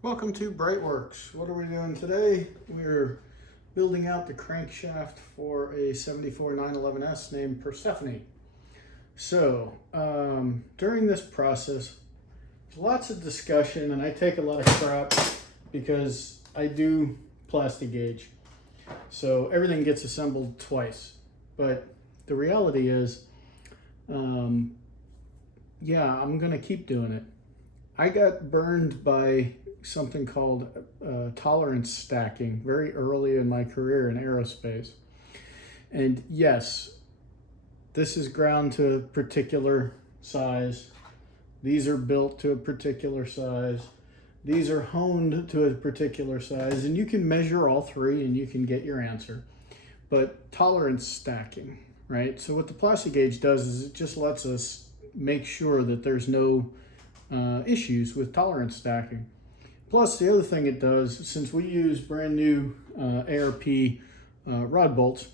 Welcome to BreitWerks. What are we doing today? We're building out the crankshaft for a 74 911S named Persephone. So, during this process, there's lots of discussion, and I take a lot of crap because I do Plastigauge. So everything gets assembled twice. But the reality is, yeah, I'm gonna keep doing it. I got burned by something called tolerance stacking very early in my career in aerospace. And yes, this is ground to a particular size. These are built to a particular size. These are honed to a particular size, and you can measure all three and you can get your answer. But tolerance stacking, right? So what the Plastigauge does is it just lets us make sure that there's no issues with tolerance stacking. Plus, the other thing it does, since we use brand new ARP rod bolts,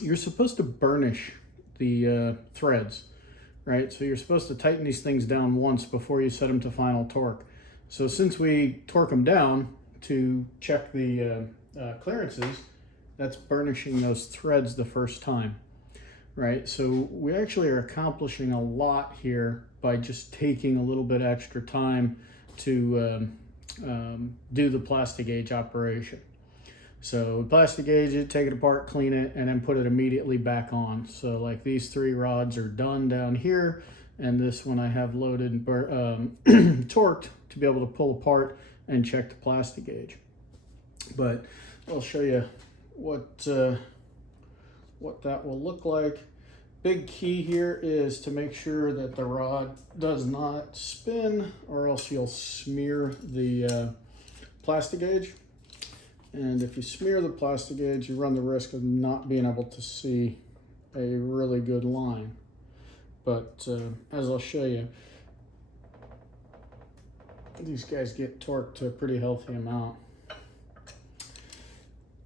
you're supposed to burnish the threads, right? So you're supposed to tighten these things down once before you set them to final torque. So since we torque them down to check the clearances, that's burnishing those threads the first time, right? So we actually are accomplishing a lot here by just taking a little bit extra time to do the Plastigauge operation. So Plastigauge it, take it apart, clean it, and then put it immediately back on. So like these three rods are done down here, and this one I have loaded and torqued to be able to pull apart and check the Plastigauge. But I'll show you what that will look like. Big key here is to make sure that the rod does not spin, or else you'll smear the Plastigauge. And if you smear the Plastigauge, you run the risk of not being able to see a really good line. But as I'll show you, these guys get torqued to a pretty healthy amount.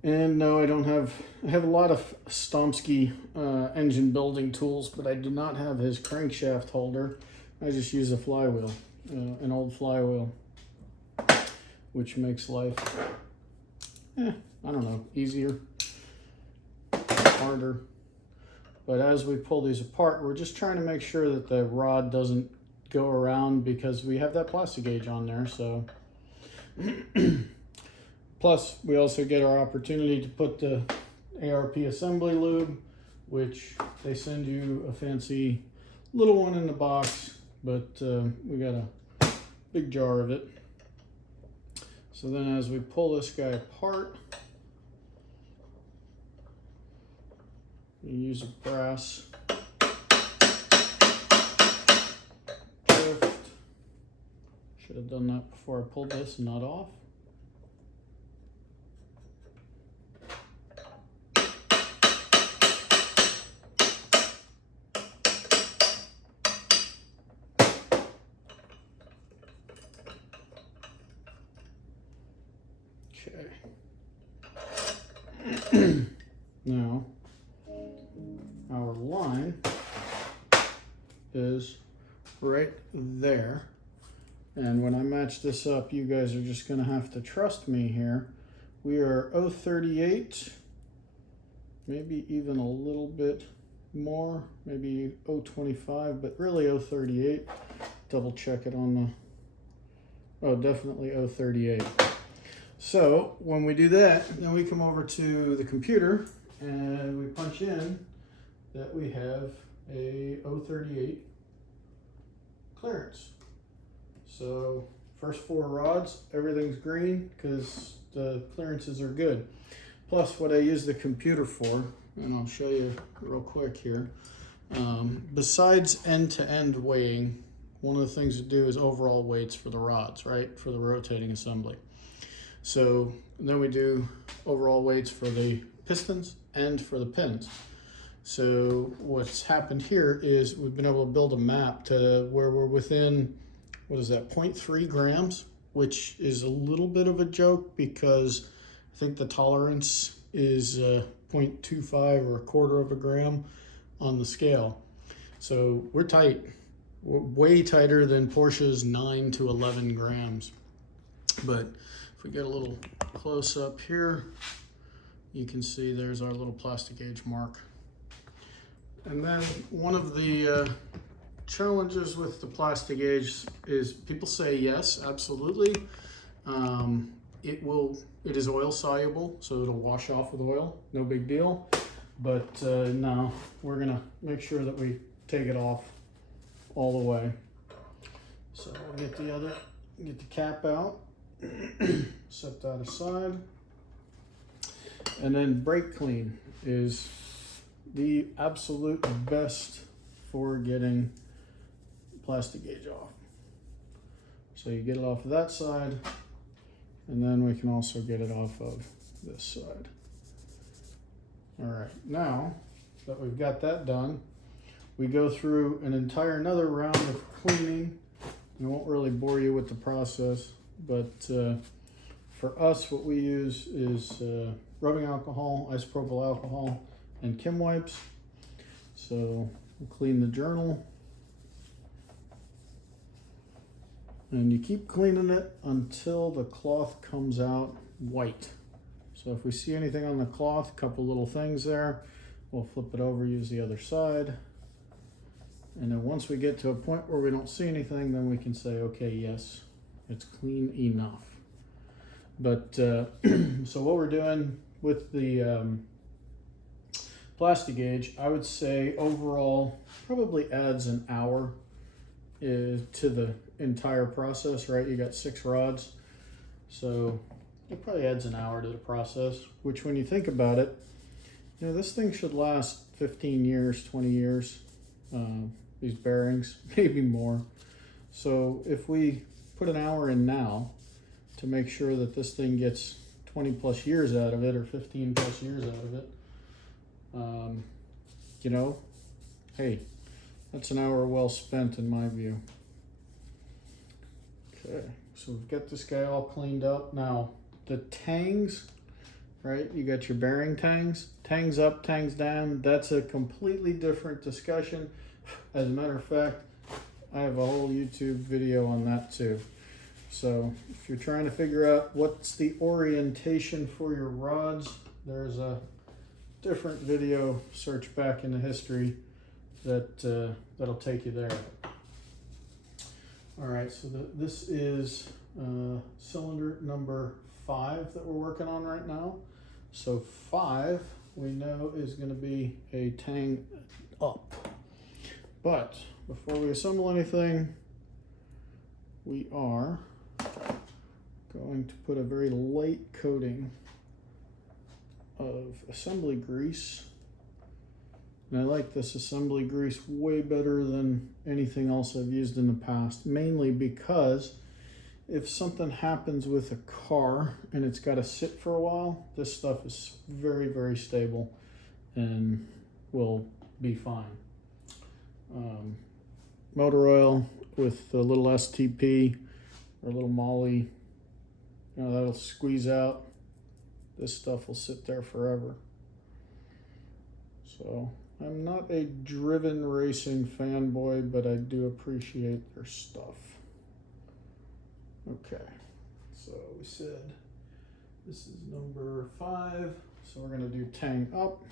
And no, I have a lot of Stomsky engine building tools, but I do not have his crankshaft holder. I just use a flywheel, an old flywheel, which makes life, I don't know, easier, harder. But as we pull these apart, we're just trying to make sure that the rod doesn't go around because we have that Plastigauge on there, so. Plus, we also get our opportunity to put the ARP assembly lube, which they send you a fancy little one in the box, but we got a big jar of it. So then as we pull this guy apart, you use a brass drift. Should have done that before I pulled this nut off. Okay. Now, our line is right there. And when I match this up, you guys are just gonna have to trust me here. We are 038, maybe even a little bit more, maybe 025, but really 038. Double check it on the, oh, definitely 038. So when we do that, then we come over to the computer and we punch in that we have a 038 clearance. So first four rods, everything's green because the clearances are good. Plus what I use the computer for, and I'll show you real quick here, besides end-to-end weighing, one of the things to do is overall weights for the rods, right? For the rotating assembly. So then we do overall weights for the pistons and for the pins. So what's happened here is we've been able to build a map to where we're within, what is that, 0.3 grams, which is a little bit of a joke because I think the tolerance is 0.25 or a quarter of a gram on the scale. So we're tight. We're way tighter than Porsche's 9 to 11 grams. But if we get a little close up here, you can see there's our little Plastigauge mark. And then one of the challenges with the Plastigauge is people say yes, absolutely. It is oil soluble, so it'll wash off with oil, no big deal. But no, we're gonna make sure that we take it off all the way. So we'll get the cap out, set that aside. And then brake clean is the absolute best for getting Plastigauge off. So you get it off of that side, and then we can also get it off of this side. All right, now that we've got that done, we go through another round of cleaning. I won't really bore you with the process, but for us, what we use is rubbing alcohol, isopropyl alcohol, and Kim wipes. So we'll clean the journal. And you keep cleaning it until the cloth comes out white. So if we see anything on the cloth, a couple little things there, we'll flip it over, use the other side. And then once we get to a point where we don't see anything, then we can say, okay, yes, it's clean enough. But so what we're doing with the Plastigauge, I would say overall probably adds an hour to the entire process, right? You got 6 rods, so it probably adds an hour to the process, which when you think about it, you know, this thing should last 15 years, 20 years, these bearings, maybe more. So if we put an hour in now to make sure that this thing gets 20 plus years out of it, or 15 plus years out of it, you know, hey, that's an hour well spent in my view. Okay, so we've got this guy all cleaned up. Now, the tangs, right? You got your bearing tangs, tangs up, tangs down. That's a completely different discussion. As a matter of fact, I have a whole YouTube video on that too. So if you're trying to figure out what's the orientation for your rods, there's a different video, search back into history, that'll take you there. All right, so this is cylinder number 5 that we're working on right now. So 5 we know is going to be a tang up. But before we assemble anything, we are going to put a very light coating of assembly grease. And I like this assembly grease way better than anything else I've used in the past, mainly because if something happens with a car and it's got to sit for a while, this stuff is very, very stable and will be fine. Motor oil with a little STP or a little moly, you know, that'll squeeze out. This stuff will sit there forever. So I'm not a driven racing fanboy, but I do appreciate their stuff. Okay, so we said this is number 5, so we're going to do tang up.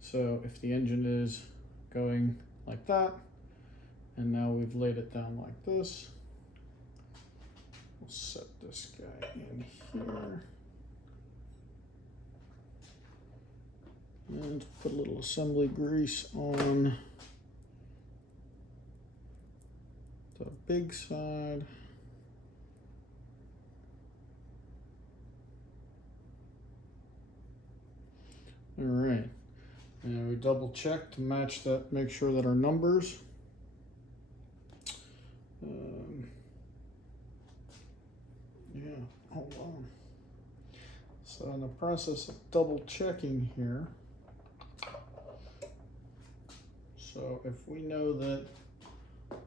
So if the engine is going like that, and now we've laid it down like this, we'll set this guy in here. And put a little assembly grease on the big side. All right, and we double check to match that, make sure that our numbers. Yeah, hold on. So in the process of double checking here, so if we know that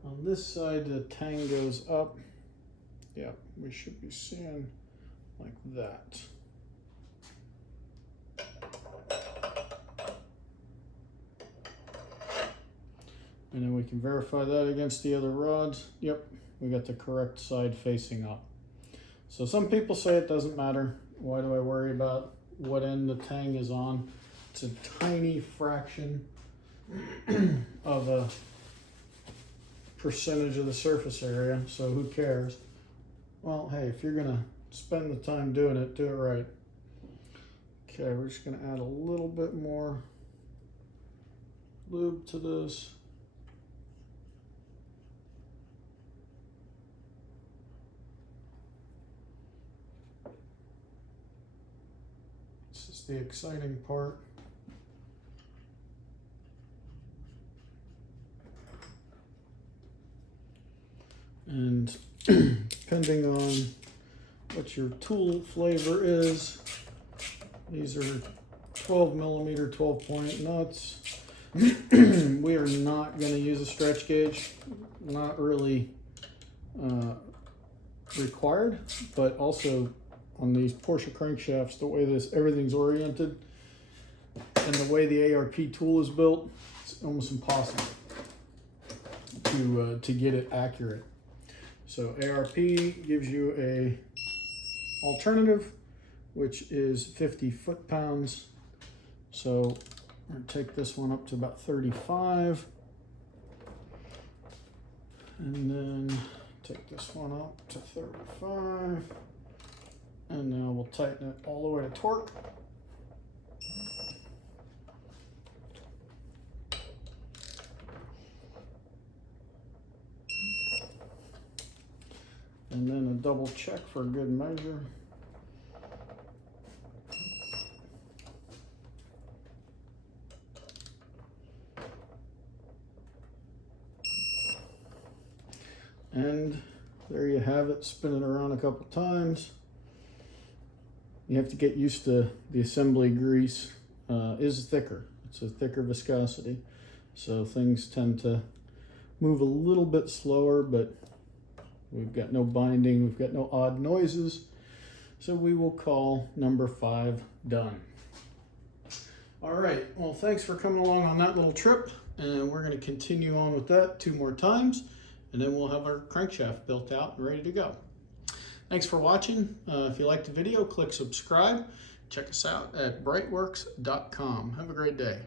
on this side the tang goes up, yeah, we should be seeing like that. And then we can verify that against the other rods. Yep, we got the correct side facing up. So some people say it doesn't matter. Why do I worry about what end the tang is on? It's a tiny fraction of a percentage of the surface area, so who cares? Well, hey, if you're gonna spend the time doing it, do it right. Okay, we're just gonna add a little bit more lube to this. This is the exciting part. And depending on what your tool flavor is, these are 12 millimeter 12-point nuts. We are not going to use a stretch gauge, not really required, but also on these Porsche crankshafts, the way everything's oriented and the way the ARP tool is built, it's almost impossible to get it accurate. So ARP gives you a alternative, which is 50 foot-pounds. So I'm going to take this one up to about 35. And then take this one up to 35. And now we'll tighten it all the way to torque. And then a double check for good measure. And there you have it, spin it around a couple times. You have to get used to the assembly grease is thicker. It's a thicker viscosity. So things tend to move a little bit slower, but we've got no binding, we've got no odd noises. So we will call number 5 done. All right, well, thanks for coming along on that little trip. And we're gonna continue on with that 2 more times. And then we'll have our crankshaft built out and ready to go. Thanks for watching. If you liked the video, click subscribe. Check us out at BreitWerks.com. Have a great day.